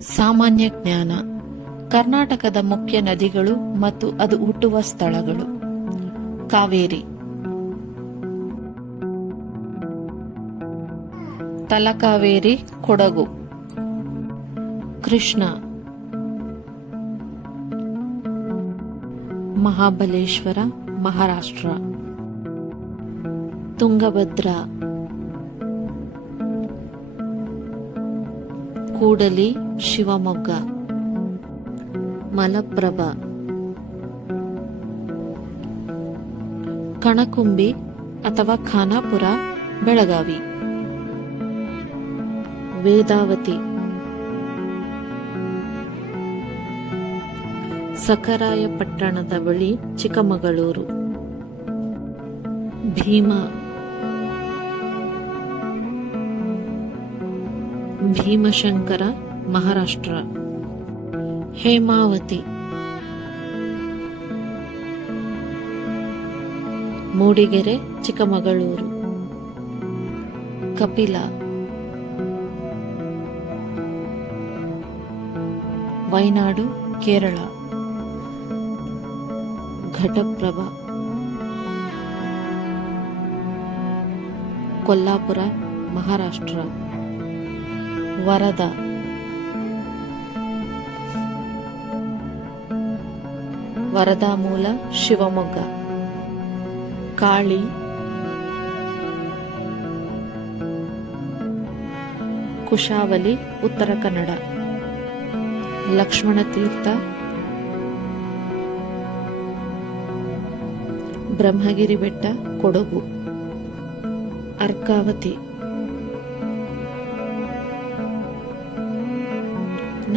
ಸಾಮಾನ್ಯ ಜ್ಞಾನ. ಕರ್ನಾಟಕದ ಮುಖ್ಯ ನದಿಗಳು ಮತ್ತು ಅದು ಹುಟ್ಟುವ ಸ್ಥಳಗಳು. ಕಾವೇರಿ. ತಲಕಾವೇರಿ, ಕೊಡಗು. ಕೃಷ್ಣ. ಮಹಾಬಲೇಶ್ವರ, ಮಹಾರಾಷ್ಟ್ರ. ತುಂಗಭದ್ರಾ. ಕೂಡಲಿ ಶಿವಮೊಗ್ಗ. ಮಲಪ್ರಭಾ. ಕಣಕುಂಬಿ ಅಥವಾ ಖಾನಾಪುರ ಬೆಳಗಾವಿ. ವೇದಾವತಿ. ಸಖರಾಯಪಟ್ಟಣದ ಬಳಿ ಚಿಕ್ಕಮಗಳೂರು. ಭೀಮಾ. ಭೀಮಶಂಕರ ಮಹಾರಾಷ್ಟ್ರ. ಹೇಮಾವತಿ. ಮೂಡಿಗೆರೆ ಚಿಕ್ಕಮಗಳೂರು. ಕಪಿಲ. ವೈನಾಡು ಕೇರಳ. ಘಟಪ್ರಭ. ಕೊಲ್ಲಾಪುರ ಮಹಾರಾಷ್ಟ್ರ. ವರದ. ವರದಾ ಮೂಲ ಶಿವಮೊಗ್ಗ. ಕಾಳಿ. ಕುಶಾವಲಿ ಉತ್ತರ ಕನ್ನಡ. ಲಕ್ಷ್ಮಣ ತೀರ್ಥ. ಬ್ರಹ್ಮಗಿರಿ ಬೆಟ್ಟ ಕೊಡಗು. ಅರ್ಕಾವತಿ.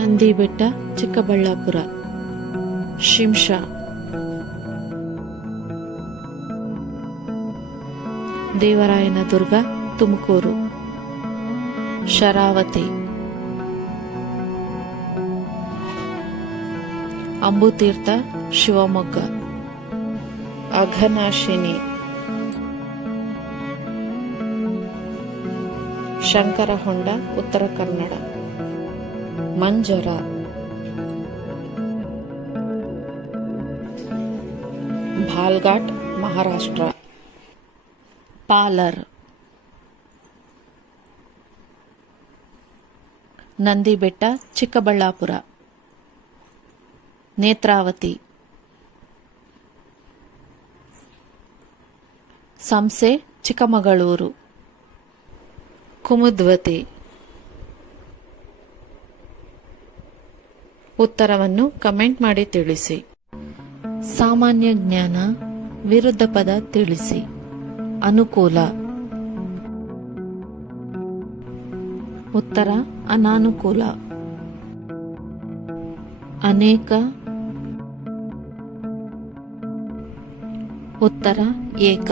ನಂದಿ ಬೆಟ್ಟ ಚಿಕ್ಕಬಳ್ಳಾಪುರ. ಶಿಂಷಾ. ದೇವರಾಯನ ದುರ್ಗ ತುಮಕೂರು. ಶರಾವತಿ. ಅಂಬುತೀರ್ಥ ಶಿವಮೊಗ್ಗ. ಅಘನಾಶಿನಿ. ಶಂಕರಹೊಂಡ ಉತ್ತರ ಕನ್ನಡ. ಮಂಜರ. ಭಾಲ್ಘಾಟ್ ಮಹಾರಾಷ್ಟ್ರ. ಪಾಲರ್. ನಂದಿಬೆಟ್ಟ ಚಿಕ್ಕಬಳ್ಳಾಪುರ. ನೇತ್ರಾವತಿ. ಸಂಸೆ ಚಿಕ್ಕಮಗಳೂರು. ಕುಮುದ್ವತಿ. ಉತ್ತರವನ್ನು ಕಮೆಂಟ್ ಮಾಡಿ ತಿಳಿಸಿ. ಸಾಮಾನ್ಯ ಜ್ಞಾನ ವಿರುದ್ಧ ಪದ ತಿಳಿಸಿ. ಅನುಕೂಲ. ಉತ್ತರ, ಅನಾನುಕೂಲ. ಅನೇಕ. ಉತ್ತರ, ಏಕ.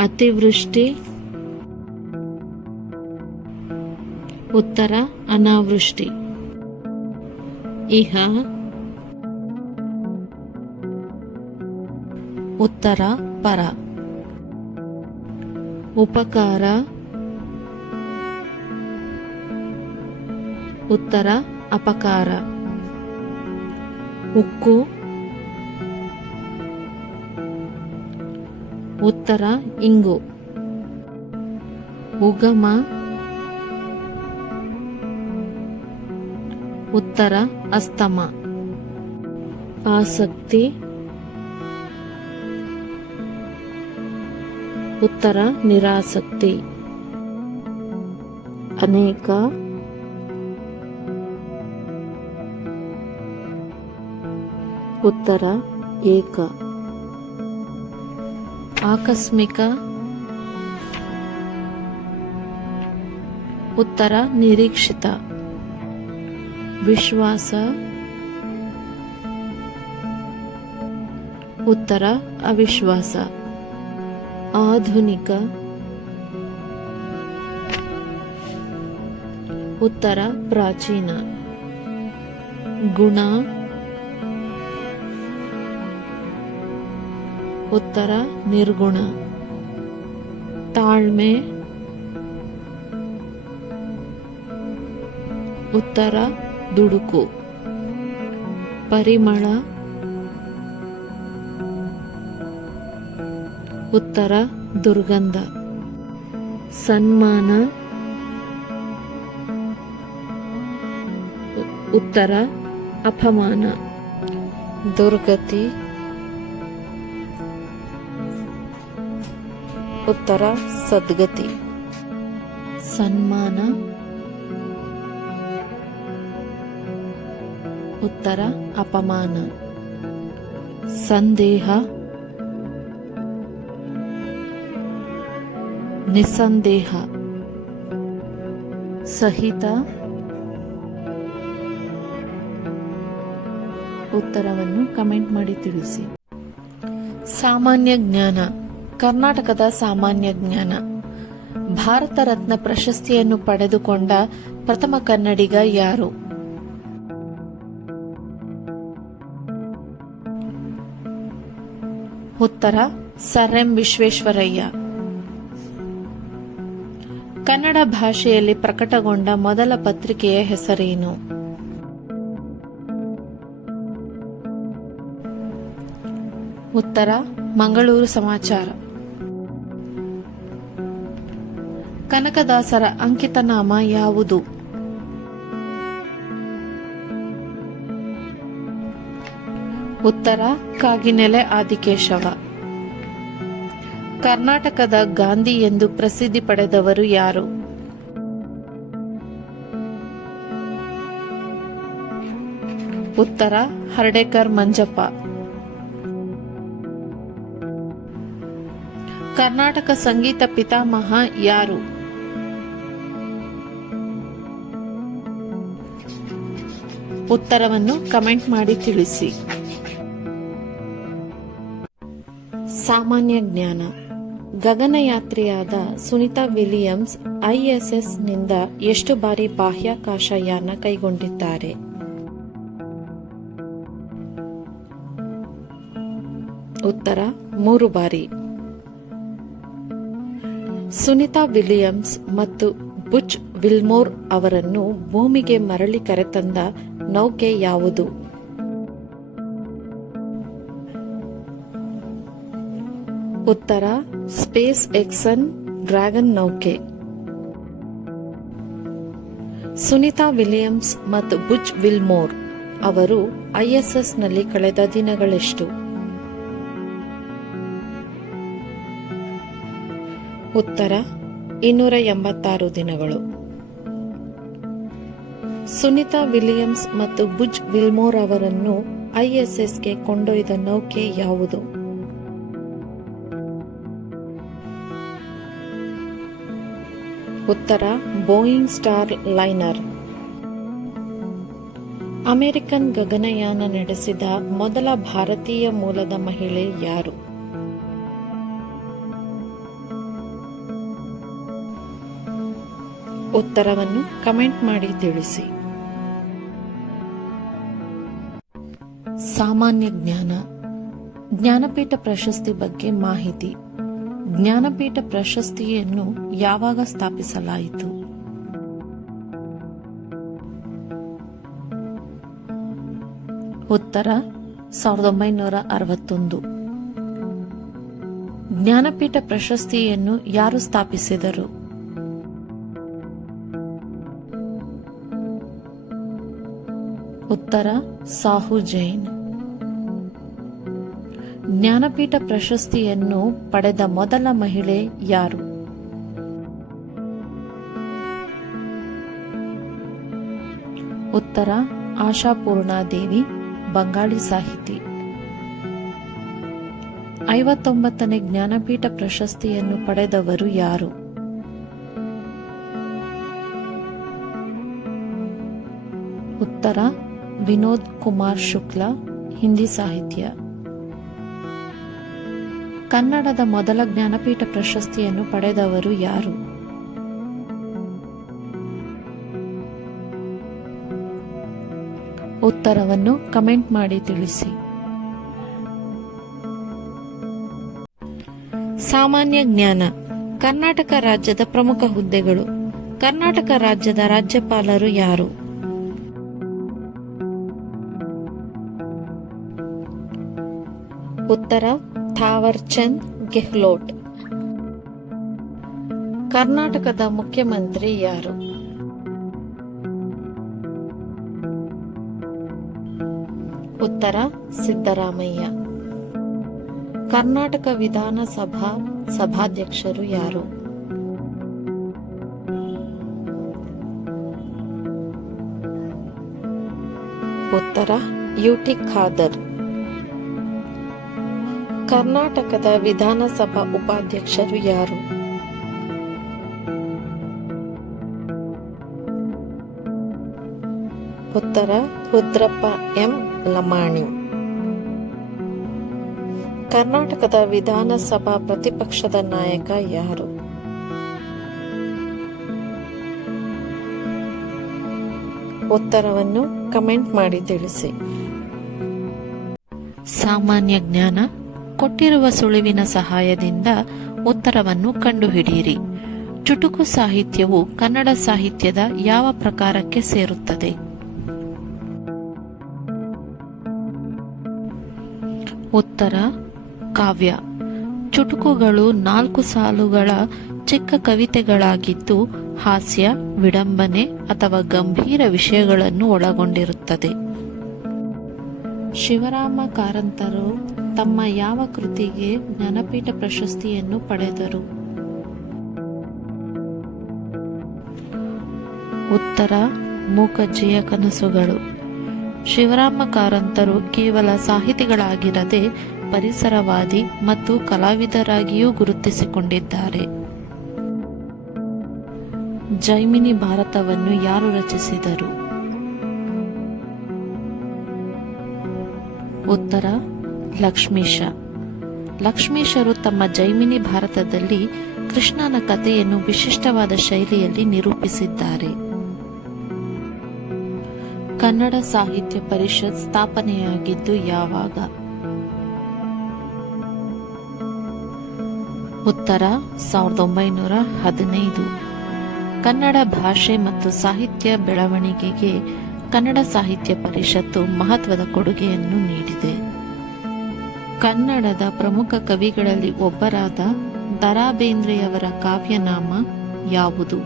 ಅತಿವೃಷ್ಟಿ. ಉತ್ತರ, ಅನಾವೃಷ್ಟಿ. ಇಹ. ಉತ್ತರ ಪರ. ಉಪಕಾರ. ಉತ್ತರ ಅಪಕಾರ. ಉಕ್ಕು. ಉತ್ತರ ಇಂಗು. ಉಗಮ. ಉತ್ತರ ಅಸ್ತಮ. ಆಸಕ್ತಿ. ಉತ್ತರ ನಿರಾಸಕ್ತಿ. ಅನೇಕ. ಉತ್ತರ ಏಕ. ಆಕಸ್ಮಿಕ. ಉತ್ತರ ನಿರೀಕ್ಷಿತ. ವಿಶ್ವಾಸ. ಉತ್ತರ ಅವಿಶ್ವಾಸ. ಆಧುನಿಕ. ಉತ್ತರ ಪ್ರಾಚೀನ. ಗುಣ. ಉತ್ತರ ನಿರ್ಗುಣ. ತಾಳ್ಮೆ. ಉತ್ತರ ದುಡುಕು. ಪರಿಮಳ. ಉತ್ತರ ದುರ್ಗಂಧ. ಸನ್ಮಾನ. ಉತ್ತರ ಅಪಮಾನ. ದುರ್ಗತಿ. ಉತ್ತರ ಸದ್ಗತಿ. ಸನ್ಮಾನ. ಉತ್ತರ ಅಪಮಾನ. ಸಂದೇಹ. ನಿಸ್ಸಂದೇಹ. ಸಹಿತ. ಉತ್ತರವನ್ನು ಕಮೆಂಟ್ ಮಾಡಿ ತಿಳಿಸಿ. ಸಾಮಾನ್ಯ ಜ್ಞಾನ. ಕರ್ನಾಟಕದ ಸಾಮಾನ್ಯ ಜ್ಞಾನ. ಭಾರತ ರತ್ನ ಪ್ರಶಸ್ತಿಯನ್ನು ಪಡೆದುಕೊಂಡ ಪ್ರಥಮ ಕನ್ನಡಿಗ ಯಾರು? ಉತ್ತರ, ಸರ್ ಎಂ ವಿಶ್ವೇಶ್ವರಯ್ಯ. ಕನ್ನಡ ಭಾಷೆಯಲ್ಲಿ ಪ್ರಕಟಗೊಂಡ ಮೊದಲ ಪತ್ರಿಕೆಯ ಹೆಸರೇನು? ಉತ್ತರ, ಮಂಗಳೂರು ಸಮಾಚಾರ. ಕನಕದಾಸರ ಅಂಕಿತನಾಮ ಯಾವುದು? ಉತ್ತರ, ಕಾಗಿನೆಲೆ ಆದಿಕೇಶವ. ಕರ್ನಾಟಕದ ಗಾಂಧಿ ಎಂದು ಪ್ರಸಿದ್ಧಿ ಪಡೆದವರು ಯಾರು? ಉತ್ತರ, ಹರ್ಡೇಕರ್ ಮಂಜಪ್ಪ. ಕರ್ನಾಟಕ ಸಂಗೀತ ಪಿತಾಮಹ ಯಾರು? ಉತ್ತರವನ್ನು ಕಮೆಂಟ್ ಮಾಡಿ ತಿಳಿಸಿ. ಸಾಮಾನ್ಯ ಜ್ಞಾನ. ಗಗನಯಾತ್ರಿಯಾದ ಸುನಿತಾ ವಿಲಿಯಮ್ಸ್ ಐಎಸ್ಎಸ್ನಿಂದ ಎಷ್ಟು ಬಾರಿ ಬಾಹ್ಯಾಕಾಶಯಾನ ಕೈಗೊಂಡಿದ್ದಾರೆ? ಉತ್ತರ, ಮೂರು ಬಾರಿ. ಸುನಿತಾ ವಿಲಿಯಮ್ಸ್ ಮತ್ತು ಬುಚ್ ವಿಲ್ಮೋರ್ ಅವರನ್ನು ಭೂಮಿಗೆ ಮರಳಿ ಕರೆತಂದ ನೌಕೆ ಯಾವುದು? ಉತ್ತರ, ಸ್ಪೇಸ್ ಎಕ್ಸನ್, ಡ್ರ್ಯಾಗನ್ ನೌಕೆ. ಸುನಿತಾ ವಿಲಿಯಮ್ಸ್ ಮತ್ತು ಬುಜ್ ವಿಲ್ಮೋರ್ ಅವರು ಐಎಸ್ಎಸ್ನಲ್ಲಿ ಕಳೆದ ದಿನಗಳೆಷ್ಟು. ಉತ್ತರ, ಇನ್ನೂರ ಎಂಬತ್ತಾರು ದಿನಗಳು. ಸುನಿತಾ ವಿಲಿಯಮ್ಸ್ ಮತ್ತು ಬುಜ್ ವಿಲ್ಮೋರ್ ಅವರನ್ನು ಐಎಸ್ಎಸ್ಗೆ ಕೊಂಡೊಯ್ದ ನೌಕೆ ಯಾವುದು? ಉತ್ತರ ಬೋಯಿಂಗ್ ಸ್ಟಾರ್ ಲೈನರ್ ಅಮೆರಿಕನ್ ಗಗನಯಾನ ನಡೆಸಿದ ಮೊದಲ ಭಾರತೀಯ ಮೂಲದ ಮಹಿಳೆ ಯಾರು? ಉತ್ತರವನ್ನು ಕಮೆಂಟ್ ಮಾಡಿ ತಿಳಿಸಿ. ಸಾಮಾನ್ಯ ಜ್ಞಾನ. ಜ್ಞಾನಪೀಠ ಪ್ರಶಸ್ತಿ ಬಗ್ಗೆ ಮಾಹಿತಿ. ಜ್ಞಾನಪೀಠ ಪ್ರಶಸ್ತಿಯನ್ನು ಯಾವಾಗ ಸ್ಥಾಪಿಸಲಾಯಿತು? ಉತ್ತರ, ಸಾವಿರದ ಒಂಬೈನೂರ ಅರವತ್ತೊಂದು. ಜ್ಞಾನಪೀಠ ಪ್ರಶಸ್ತಿಯನ್ನು ಯಾರು ಸ್ಥಾಪಿಸಿದರು? ಉತ್ತರ, ಸಾಹು ಜೈನ್. ಜ್ಞಾನಪೀಠ ಪ್ರಶಸ್ತಿಯನ್ನು ಪಡೆದ ಮೊದಲ ಮಹಿಳೆ ಯಾರು? ಉತ್ತರ ಆಶಾಪೂರ್ಣಾದೇವಿ ಬಂಗಾಳಿ ಸಾಹಿತಿ. ಐವತ್ತೊಂಬತ್ತನೇ ಜ್ಞಾನಪೀಠ ಪ್ರಶಸ್ತಿಯನ್ನು ಪಡೆದವರು ಯಾರು? ಉತ್ತರ, ವಿನೋದ್ ಕುಮಾರ್ ಶುಕ್ಲಾ, ಹಿಂದಿ ಸಾಹಿತ್ಯ. ಕನ್ನಡದ ಮೊದಲ ಜ್ಞಾನಪೀಠ ಪ್ರಶಸ್ತಿಯನ್ನು ಪಡೆದವರು ಯಾರು? ಉತ್ತರವನ್ನು ಕಮೆಂಟ್ ಮಾಡಿ ತಿಳಿಸಿ. ಸಾಮಾನ್ಯ ಜ್ಞಾನ. ಕರ್ನಾಟಕ ರಾಜ್ಯದ ಪ್ರಮುಖ ಹುದ್ದೆಗಳು. ಕರ್ನಾಟಕ ರಾಜ್ಯದ ರಾಜ್ಯಪಾಲರು ಯಾರು? ಉತ್ತರ ಥಾವರ್ಚಂದ್ ಗೆಹ್ಲೋಟ್. ಕರ್ನಾಟಕದ ಮುಖ್ಯಮಂತ್ರಿ ಯಾರು? ಉತ್ತರ ಸಿದ್ದರಾಮಯ್ಯ. ಕರ್ನಾಟಕ ವಿಧಾನಸಭಾ ಸಭಾಧ್ಯಕ್ಷರು ಯಾರು? ಉತ್ತರ ಯುಟಿ ಖಾದರ್. ಕರ್ನಾಟಕದ ವಿಧಾನಸಭಾ ಉಪಾಧ್ಯಕ್ಷರು ಯಾರು? ಉತ್ತರ, ರುದ್ರಪ್ಪ ಎಂ. ಲಮಾಣಿ. ಕರ್ನಾಟಕದ ವಿಧಾನಸಭಾ ಪ್ರತಿಪಕ್ಷದ ನಾಯಕ ಯಾರು? ಉತ್ತರವನ್ನು ಕಮೆಂಟ್ ಮಾಡಿ ತಿಳಿಸಿ. ಸಾಮಾನ್ಯ ಜ್ಞಾನ ಕೊಟ್ಟಿರುವ ಸುಳಿವಿನ ಸಹಾಯದಿಂದ ಉತ್ತರವನ್ನು ಕಂಡುಹಿಡಿಯಿರಿ. ಚುಟುಕು ಸಾಹಿತ್ಯವು ಕನ್ನಡ ಸಾಹಿತ್ಯದ ಯಾವ ಪ್ರಕಾರಕ್ಕೆ ಸೇರುತ್ತದೆ? ಉತ್ತರ, ಕಾವ್ಯ. ಚುಟುಕುಗಳು ನಾಲ್ಕು ಸಾಲುಗಳ ಚಿಕ್ಕ ಕವಿತೆಗಳಾಗಿದ್ದು ಹಾಸ್ಯ, ವಿಡಂಬನೆ ಅಥವಾ ಗಂಭೀರ ವಿಷಯಗಳನ್ನು ಒಳಗೊಂಡಿರುತ್ತದೆ. ಶಿವರಾಮ ಕಾರಂತರು ತಮ್ಮ ಯಾವ ಕೃತಿಗೆ ಜ್ಞಾನಪೀಠ ಪ್ರಶಸ್ತಿಯನ್ನು ಪಡೆದರು? ಉತ್ತರ, ಮೂಕಜ್ಜಿಯ ಕನಸುಗಳು. ಶಿವರಾಮ ಕಾರಂತರು ಕೇವಲ ಸಾಹಿತಿಗಳಾಗಿರದೆ ಪರಿಸರವಾದಿ ಮತ್ತು ಕಲಾವಿದರಾಗಿಯೂ ಗುರುತಿಸಿಕೊಂಡಿದ್ದಾರೆ. ಜೈಮಿನಿ ಭಾರತವನ್ನು ಯಾರು ರಚಿಸಿದರು? ಉತ್ತರ ಲಕ್ಷ್ಮೀಶ. ಲಕ್ಷ್ಮೀಶರು ತಮ್ಮ ಜೈಮಿನಿ ಭಾರತದಲ್ಲಿ ಕೃಷ್ಣನ ಕಥೆಯನ್ನು ವಿಶಿಷ್ಟವಾದ ಶೈಲಿಯಲ್ಲಿ ನಿರೂಪಿಸಿದ್ದಾರೆ. ಕನ್ನಡ ಸಾಹಿತ್ಯ ಪರಿಷತ್ ಸ್ಥಾಪನೆಯಾಗಿದ್ದು ಯಾವಾಗ? ಉತ್ತರ ಸಾವಿರದ ಒಂಬೈನೂರ ಹದಿನೈದು. ಕನ್ನಡ ಭಾಷೆ ಮತ್ತು ಸಾಹಿತ್ಯ ಬೆಳವಣಿಗೆಗೆ ಕನ್ನಡ ಸಾಹಿತ್ಯ ಪರಿಷತ್ತು ಮಹತ್ವದ ಕೊಡುಗೆಯನ್ನು ನೀಡಿದೆ. ಕನ್ನಡದ ಪ್ರಮುಖ ಕವಿಗಳಲ್ಲಿ ಒಬ್ಬರಾದ ದರಾ ಬೇಂದ್ರೆಯವರ ಕಾವ್ಯನಾಮ ಯಾವುದು?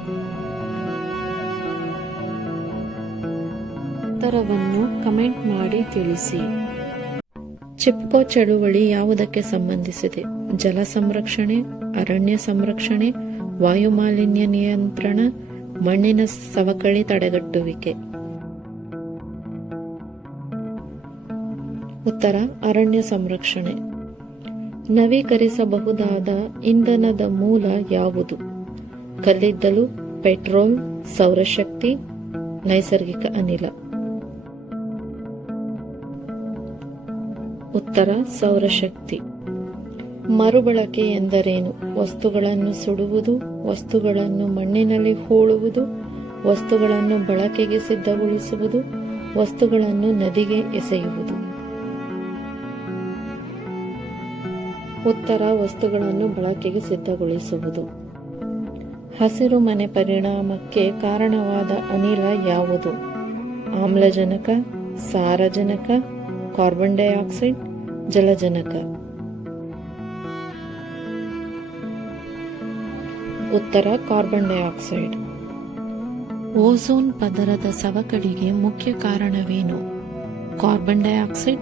ಉತ್ತರವನ್ನು ಕಮೆಂಟ್ ಮಾಡಿ ತಿಳಿಸಿ. ಚಿಪ್ಕೋ ಚಳುವಳಿ ಯಾವುದಕ್ಕೆ ಸಂಬಂಧಿಸಿದೆ? ಜಲ ಸಂರಕ್ಷಣೆ, ಅರಣ್ಯ ಸಂರಕ್ಷಣೆ, ವಾಯುಮಾಲಿನ್ಯ ನಿಯಂತ್ರಣ, ಮಣ್ಣಿನ ಸವಕಳಿ ತಡೆಗಟ್ಟುವಿಕೆ. ಉತ್ತರ, ಅರಣ್ಯ ಸಂರಕ್ಷಣೆ. ನವೀಕರಿಸಬಹುದಾದ ಇಂಧನದ ಮೂಲ ಯಾವುದು? ಕಲ್ಲಿದ್ದಲು, ಪೆಟ್ರೋಲ್, ಸೌರಶಕ್ತಿ, ನೈಸರ್ಗಿಕ ಅನಿಲ. ಉತ್ತರ, ಸೌರಶಕ್ತಿ. ಮರುಬಳಕೆ ಎಂದರೇನು? ವಸ್ತುಗಳನ್ನು ಸುಡುವುದು, ವಸ್ತುಗಳನ್ನು ಮಣ್ಣಿನಲ್ಲಿ ಹೂಳುವುದು, ವಸ್ತುಗಳನ್ನು ಬಳಕೆಗೆ ಸಿದ್ಧಗೊಳಿಸುವುದು, ವಸ್ತುಗಳನ್ನು ನದಿಗೆ ಎಸೆಯುವುದು. ಉತ್ತರ ವಸ್ತುಗಳನ್ನು ಬಳಕೆಗೆ ಸಿದ್ಧಗೊಳಿಸುವುದು. ಹಸಿರು ಮನೆ ಪರಿಣಾಮಕ್ಕೆ ಕಾರಣವಾದ ಅನಿಲ ಯಾವುದು? ಆಮ್ಲಜನಕ, ಸಾರಜನಕ ಕಾರ್ಬನ್ ಡೈಆಕ್ಸೈಡ್ ಜಲಜನಕ. ಉತ್ತರ ಕಾರ್ಬನ್ ಡೈಆಕ್ಸೈಡ್ ಓಝೋನ್ ಪದರದ ಸವಕಳಿಗೆ ಮುಖ್ಯ ಕಾರಣವೇನು? Carbon dioxide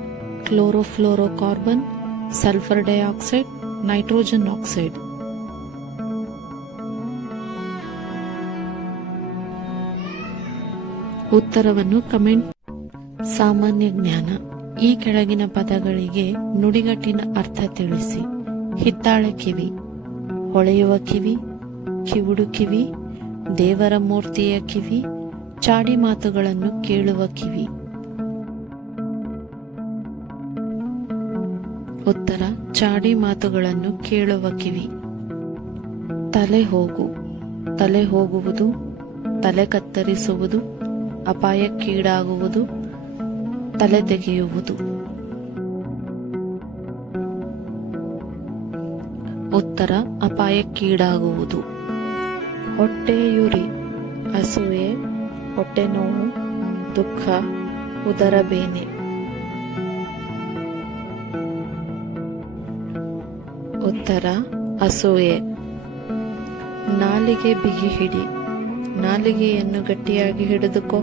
chlorofluorocarbon sulphur dioxide nitrogen oxide ಉತ್ತರವನ್ನು ಕಮೆಂಟ್. ಸಾಮಾನ್ಯ ಜ್ಞಾನ. ಈ ಕೆಳಗಿನ ಪದಗಳಿಗೆ ನುಡಿಗಟ್ಟಿನ ಅರ್ಥ ತಿಳಿಸಿ. ಹಿತ್ತಾಳ ಕಿವಿ. ಹೊಳೆಯುವ ಕಿವಿ. ಕಿವುಡು ಕಿವಿ. ದೇವರ ಮೂರ್ತಿಯ ಕಿವಿ. ಚಾಡಿ ಮಾತುಗಳನ್ನು ಕೇಳುವ ಕಿವಿ. ಉತ್ತರ, ಚಾಡಿ ಮಾತುಗಳನ್ನು ಕೇಳುವ ಕಿವಿ. ತಲೆ ಹೋಗು. ತಲೆ ಹೋಗುವುದು, ತಲೆ ಕತ್ತರಿಸುವುದು, ಅಪಾಯಕ್ಕೀಡಾಗುವುದು, ತಲೆ ತೆಗೆಯುವುದು. ಉತ್ತರ, ಅಪಾಯಕ್ಕೀಡಾಗುವುದು. ಹೊಟ್ಟೆಯುರಿ. ಹಸುವೆ ಹೊಟ್ಟೆ ನೋವು ದುಃಖ, ಉದರ ಉತ್ತರ ಅಸೂಯೆ. ನಾಲಿಗೆ ಬಿಗಿ ಹಿಡಿ. ನಾಲಿಗೆಯನ್ನು ಗಟ್ಟಿಯಾಗಿ ಹಿಡಿದುಕೋ.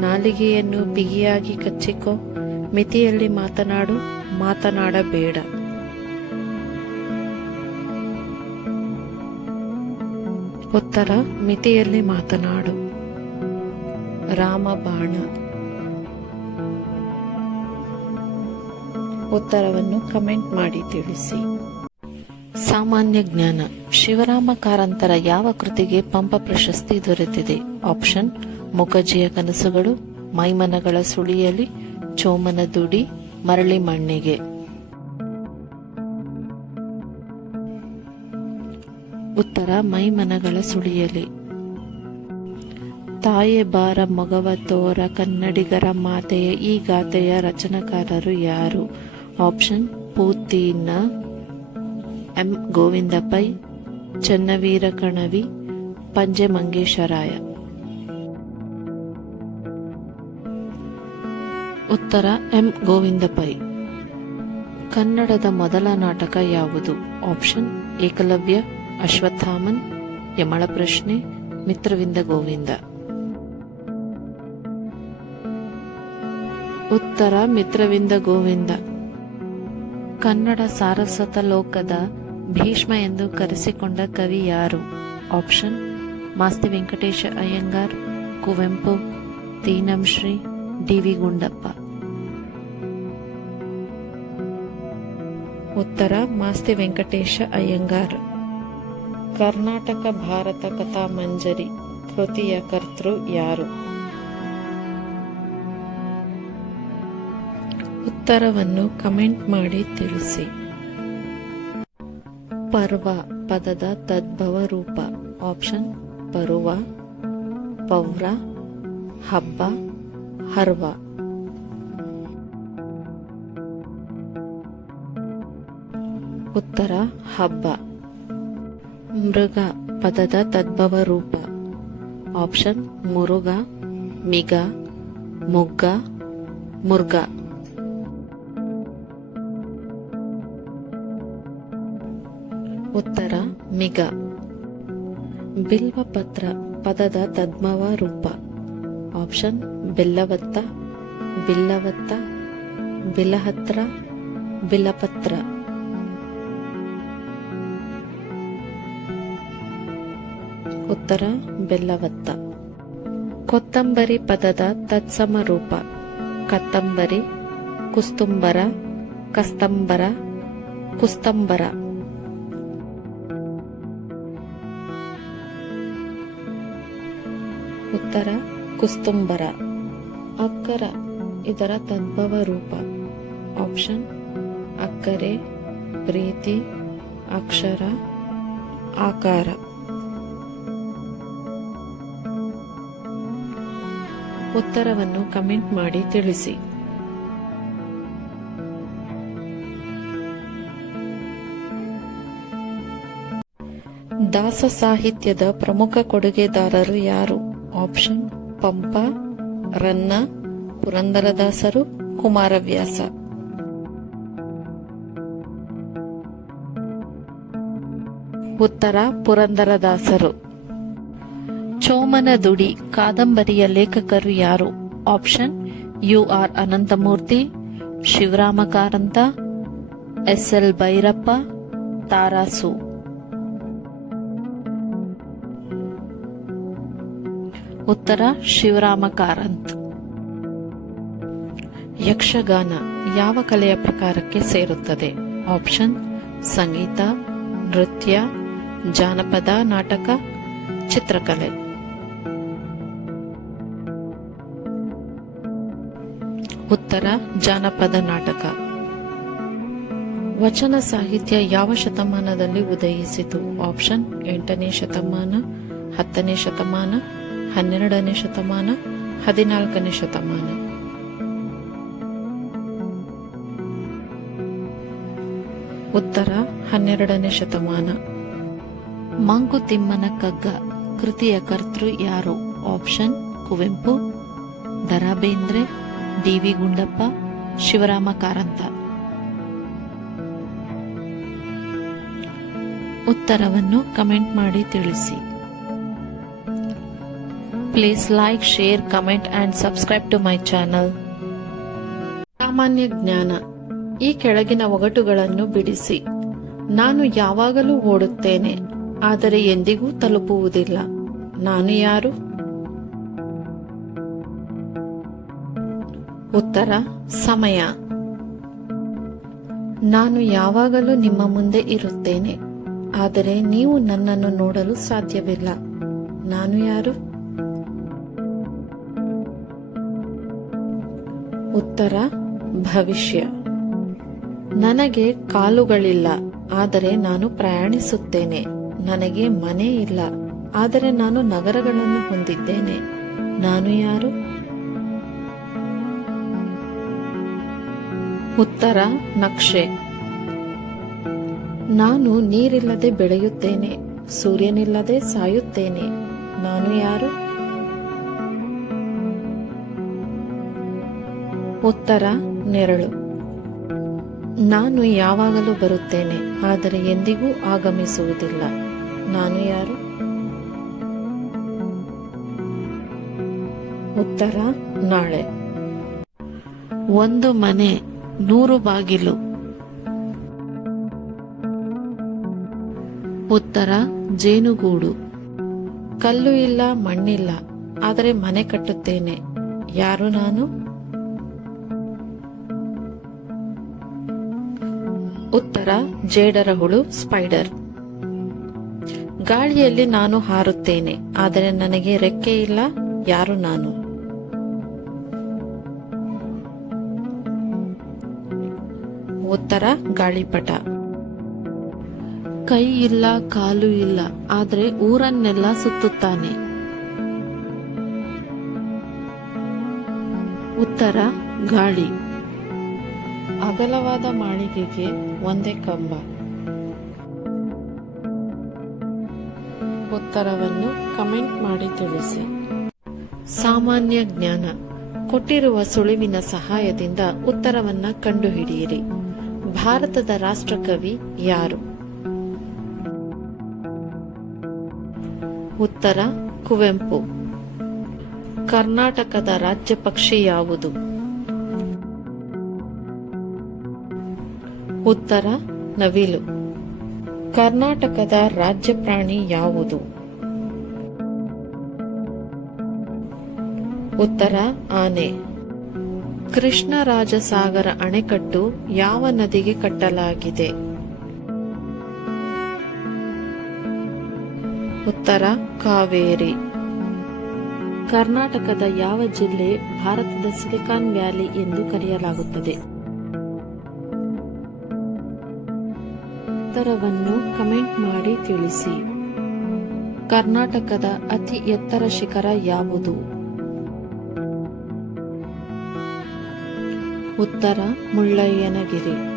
ನಾಲಿಗೆಯನ್ನು ಬಿಗಿಯಾಗಿ ಕಚ್ಚಿಕೋ. ಮಿತಿಯಲ್ಲಿ ಮಾತನಾಡು. ಮಾತನಾಡಬೇಡ. ಉತ್ತರ, ಮಿತಿಯಲ್ಲಿ ಮಾತನಾಡು. ರಾಮಬಾಣ. ಉತ್ತರವನ್ನು ಕಮೆಂಟ್ ಮಾಡಿ ತಿಳಿಸಿ. ಸಾಮಾನ್ಯ ಜ್ಞಾನ. ಶಿವರಾಮ ಕಾರಂತರ ಯಾವ ಕೃತಿಗೆ ಪಂಪ ಪ್ರಶಸ್ತಿ ದೊರೆತಿದೆ? ಆಪ್ಷನ್ ಮುಖಜಿಯ ಕನಸುಗಳು, ಮೈಮನಗಳ ಸುಳಿಯಲಿ, ಚೋಮನ ದುಡಿ, ಮರಳಿ ಮಣ್ಣಿಗೆ. ಉತ್ತರ, ಮೈಮನಗಳ ಸುಳಿಯಲಿ. ತಾಯೆ ಬಾರ ಮಗವ ತೋರ ಕನ್ನಡಿಗರ ಮಾತೆಯ ಈ ಗಾಥೆಯ ರಚನಾಕಾರರು ಯಾರು? Option Putina M Govinda Pai Channaveera Kanavi, Panje Mangesharaya. ಉತ್ತರ ಎಂ ಗೋವಿಂದ ಪೈ ಕನ್ನಡದ ಮೊದಲ ನಾಟಕ ಯಾವುದು? ಆಪ್ಷನ್ ಏಕಲವ್ಯ, ಅಶ್ವತ್ಥಾಮನ್ ಯಮಳ ಪ್ರಶ್ನೆ ಮಿತ್ರವಿಂದ ಗೋವಿಂದ. ಉತ್ತರ ಮಿತ್ರವಿಂದ ಗೋವಿಂದ. ಕನ್ನಡ ಸಾರಸ್ವತ ಲೋಕದ ಭೀಷ್ಮ ಎಂದು ಕರೆಸಿಕೊಂಡ ಕವಿ ಯಾರು? Option, Masti Venkatesha Iyengar, Kuvempu, Tinamshri D V Gundappa. ಉತ್ತರ, ಮಾಸ್ತಿ ವೆಂಕಟೇಶ ಅಯ್ಯಂಗಾರ್. ಕರ್ನಾಟಕ ಭಾರತ ಕಥಾ ಮಂಜರಿ ಕೃತಿಯ ಕರ್ತೃ ಯಾರು? ಉತ್ತರವನ್ನು ಕಮೆಂಟ್ ಮಾಡಿ ತಿಳಿಸಿ. ಪರ್ವ ಪದದ ತದ್ಭವ ರೂಪ. ಆಪ್ಷನ್, ಪರುವ ಪೌರ ಹಬ್ಬ, ಹರ್ವ. ಉತ್ತರ, ಹಬ್ಬ. ಮೃಗ ಪದದ ತದ್ಭವ ರೂಪ. ಆಪ್ಷನ್ ಮುರುಗ ಮಿಗ, ಮುಗ್ಗ, ಮುರ್ಗ. ಉತ್ತರ, ಮಿಗ. ಬಿಲ್ವಪತ್ರ, ಪದದ ತದ್ಮವ ರೂಪ. ಆಪ್ಷನ್, ಬೆಲ್ಲವತ್ತ, ಬಿಲ್ಲವತ್ತ, ಬಿಲಹತ್ರ, ಬಿಲಪತ್ರ. ಉತ್ತರ, ಬೆಲ್ಲವತ್ತ. ಕೊತ್ತಂಬರಿ ಪದದ ತತ್ಸಮ ರೂಪ. ಕತ್ತಂಬರಿ, ಕುಸ್ತುಂಬರ, ಕಸ್ತಂಬರ, ಕುಸ್ತಂಬರ. ಉತ್ತರ, ಕುಸ್ತುಂಬರ. ಅಕ್ಕರ, ಇದರ ತದ್ಭವ ರೂಪ. ಆಪ್ಷನ್, ಅಕ್ಕರೆ, ಪ್ರೀತಿ, ಅಕ್ಷರ, ಆಕಾರ. ಉತ್ತರವನ್ನು ಕಮೆಂಟ್ ಮಾಡಿ ತಿಳಿಸಿ. ದಾಸ ಸಾಹಿತ್ಯದ ಪ್ರಮುಖ ಕೊಡುಗೆದಾರರು ಯಾರು? ಆಪ್ಷನ್ ಪಂಪ ರನ್ನ ಪುರಂದರದಾಸರು ಕುಮಾರವ್ಯಾಸ ಉತ್ತರ ಪುರಂದರದಾಸರು ಚೋಮನ ದುಡಿ ಕಾದಂಬರಿಯ ಲೇಖಕರು ಯಾರು option U R Ananthamurthy Shivarama Karanth S L Bhyrappa Tarasu ಉತ್ತರ ಶಿವರಾಮ ಕಾರಂತ್ ಯಕ್ಷಗಾನ ಯಾವ ಕಲೆಯ ಪ್ರಕಾರಕ್ಕೆ ಸೇರುತ್ತದೆ? ಆಪ್ಷನ್, ಸಂಗೀತ, ನೃತ್ಯ, ಜಾನಪದ, ನಾಟಕ, ಚಿತ್ರಕಲೆ. ಉತ್ತರ, ಜಾನಪದ, ನಾಟಕ. ವಚನ ಸಾಹಿತ್ಯ ಯಾವ ಶತಮಾನದಲ್ಲಿ ಉದಯಿಸಿತು? ಆಪ್ಷನ್, ಎಂಟನೇ ಶತಮಾನ, ಹತ್ತನೇ ಶತಮಾನ ಹನ್ನೆರಡನೇ ಶತಮಾನ, ಹದಿನಾಲ್ಕನೇ ಶತಮಾನ. ಉತ್ತರ, ಹನ್ನೆರಡನೇ ಶತಮಾನ. ಮಂಕುತಿಮ್ಮನ ಕಗ್ಗ, ಕೃತಿಯ ಕರ್ತೃ ಯಾರು? Option, Kuvempu. Dara Bendre D V Gundappa, Shivarama Karanth. ಉತ್ತರವನ್ನು ಕಮೆಂಟ್ ಮಾಡಿ ತಿಳಿಸಿ. Please like share comment and subscribe to my channel ಸಾಮಾನ್ಯ ಜ್ಞಾನ. ಈ ಕೆಳಗಿನ ಒಗಟುಗಳನ್ನು ಬಿಡಿಸಿ. ನಾನು ಯಾವಾಗಲೂ ಓಡುತ್ತೇನೆ, ಆದರೆ ಎಂದಿಗೂ ತಲುಪುವುದಿಲ್ಲ. ನಾನು ಯಾರು? ಉತ್ತರ, ಸಮಯ. ನಾನು ಯಾವಾಗಲೂ ನಿಮ್ಮ ಮುಂದೆ ಇರುತ್ತೇನೆ, ಆದರೆ ನೀವು ನನ್ನನ್ನು ನೋಡಲು ಸಾಧ್ಯವಿಲ್ಲ. ನಾನು ಯಾರು? ಉತ್ತರ, ಭವಿಷ್ಯ. ನನಗೆ ಕಾಲುಗಳಿಲ್ಲ, ಆದರೆ ನಾನು ಪ್ರಯಾಣಿಸುತ್ತೇನೆ. ನನಗೆ ಮನೆ ಇಲ್ಲ, ಆದರೆ ನಾನು ನಗರಗಳನ್ನು ಹೊಂದಿದ್ದೇನೆ. ನಾನು ಯಾರು? ಉತ್ತರ, ನಕ್ಷೆ. ನಾನು ನೀರಿಲ್ಲದೆ ಬೆಳೆಯುತ್ತೇನೆ, ಸೂರ್ಯನಿಲ್ಲದೆ ಸಾಯುತ್ತೇನೆ. ನಾನು ಯಾರು? ಉತ್ತರ, ನೆರಳು. ನಾನು ಯಾವಾಗಲೂ ಬರುತ್ತೇನೆ, ಆದರೆ ಎಂದಿಗೂ ಆಗಮಿಸುವುದಿಲ್ಲ. ನಾನು ಯಾರು? ಉತ್ತರ, ನಾಳೆ. ಒಂದು ಮನೆ, ನೂರು ಬಾಗಿಲು. ಉತ್ತರ, ಜೇನುಗೂಡು. ಕಲ್ಲು ಇಲ್ಲ, ಮಣ್ಣಿಲ್ಲ, ಆದರೆ ಮನೆ ಕಟ್ಟುತ್ತೇನೆ. ಯಾರು ನಾನು? ಉತ್ತರ ಜೇಡರ ಹುಳು ಸ್ಪೈಡರ್. ಗಾಳಿಯಲ್ಲಿ ನಾನು ಹಾರುತ್ತೇನೆ, ಆದರೆ ನನಗೆ ರೆಕ್ಕೆ ಇಲ್ಲ, ಯಾರು ನಾನು? ಉತ್ತರ, ಗಾಳಿಪಟ. ಕೈ ಇಲ್ಲ, ಕಾಲು ಇಲ್ಲ, ಆದರೆ ಊರನ್ನೆಲ್ಲ ಸುತ್ತುತ್ತಾನೆ. ಉತ್ತರ, ಗಾಳಿ. ಅಗಲವಾದ ಮಾಳಿಗೆಗೆ ಒಂದೇ ಕಂಬ. ಉತ್ತರವನ್ನು ಕಮೆಂಟ್ ಮಾಡಿ ತಿಳಿಸಿ. ಸಾಮಾನ್ಯ ಜ್ಞಾನ. ಕೊಟ್ಟಿರುವ ಸುಳಿವಿನ ಸಹಾಯದಿಂದ ಉತ್ತರವನ್ನ ಕಂಡುಹಿಡಿಯಿರಿ. ಭಾರತದ ರಾಷ್ಟ್ರಕವಿ ಯಾರು? ಉತ್ತರ, ಕುವೆಂಪು. ಕರ್ನಾಟಕದ ರಾಜ್ಯ ಪಕ್ಷಿ ಯಾವುದು? ಉತ್ತರ, ನವಿಲು. ಕರ್ನಾಟಕದ ರಾಜ್ಯ ಪ್ರಾಣಿ ಯಾವುದು? ಉತ್ತರ, ಆನೆ. ಕೃಷ್ಣರಾಜಸಾಗರ ಅಣೆಕಟ್ಟು ಯಾವ ನದಿಗೆ ಕಟ್ಟಲಾಗಿದೆ? ಉತ್ತರ, ಕಾವೇರಿ. ಕರ್ನಾಟಕದ ಯಾವ ಜಿಲ್ಲೆ ಭಾರತದ ಸಿಲಿಕಾನ್ ವ್ಯಾಲಿ ಎಂದು ಕರೆಯಲಾಗುತ್ತದೆ? ಉತ್ತರವನ್ನು ಕಮೆಂಟ್ ಮಾಡಿ ತಿಳಿಸಿ. ಕರ್ನಾಟಕದ ಅತಿ ಎತ್ತರ ಶಿಖರ ಯಾವುದು? ಉತ್ತರ ಮುಳ್ಳಯ್ಯನಗಿರಿ.